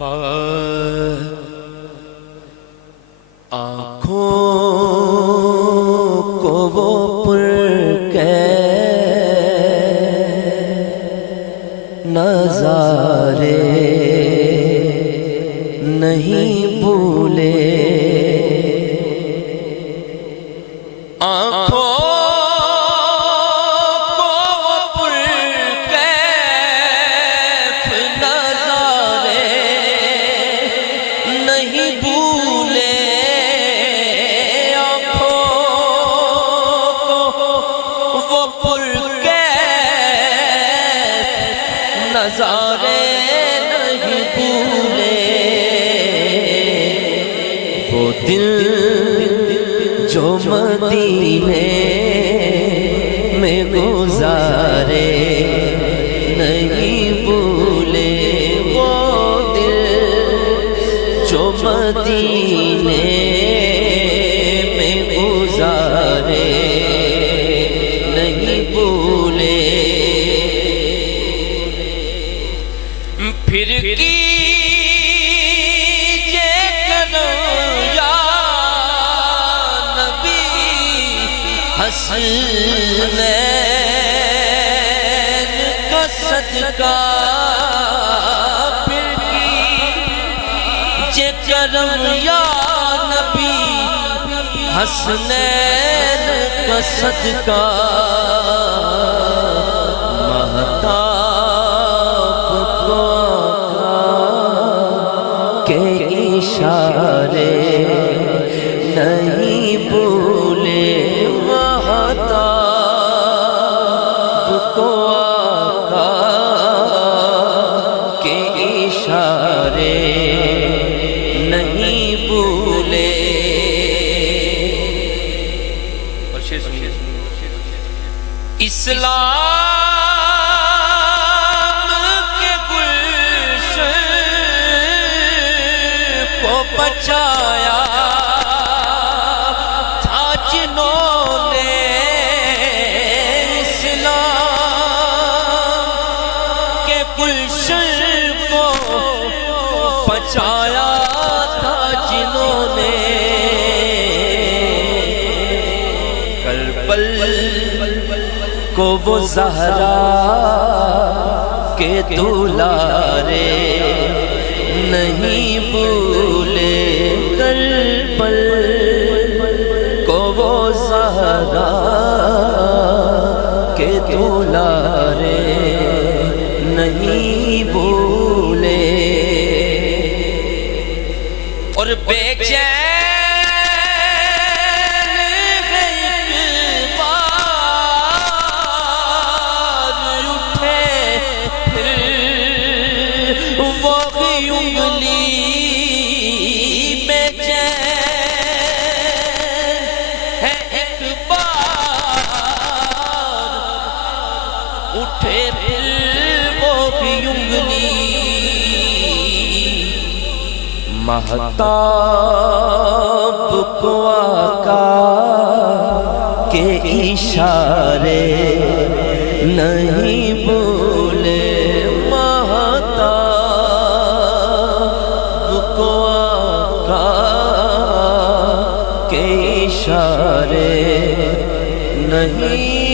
آنکھوں کو وہ پرکیف نظارے نہیں بھولے، آنکھوں کو وہ پرکیف نظارے نہیں بھولے، آنکھوں کو وہ پرکیف نظارے نہیں بھولے، وہ دل جو مدینے میں گزارے نہیں بھولے، وہ دل جو مدینے میں گزارے نہیں بھولے، پھر کیجے کرم یا نبی حسنین کا صدقہ، پھر کیجے کرم یا نبی حسنین کا صدقہ، مہتاب کو کے اشارے نہیں بھولے، مہتاب کو آقا کے اشارے نہیں بھولے۔ اسلام کے گلشن کو بچایا تھا جنہوں نے، اسلام کے گلشن کو بچایا تھا جنہوں نے، کربل کو وہ زہرا کے دولارے نہیں بھولے، کربل کو وہ زہرا کے دولارے نہیں بھولے، اور بے چین اٹھے پھر وہ بھی انگلی، مہتاب کو آقا کے اشارے نہیں بھولے، مہتاب کو آقا کے اشارے نہیں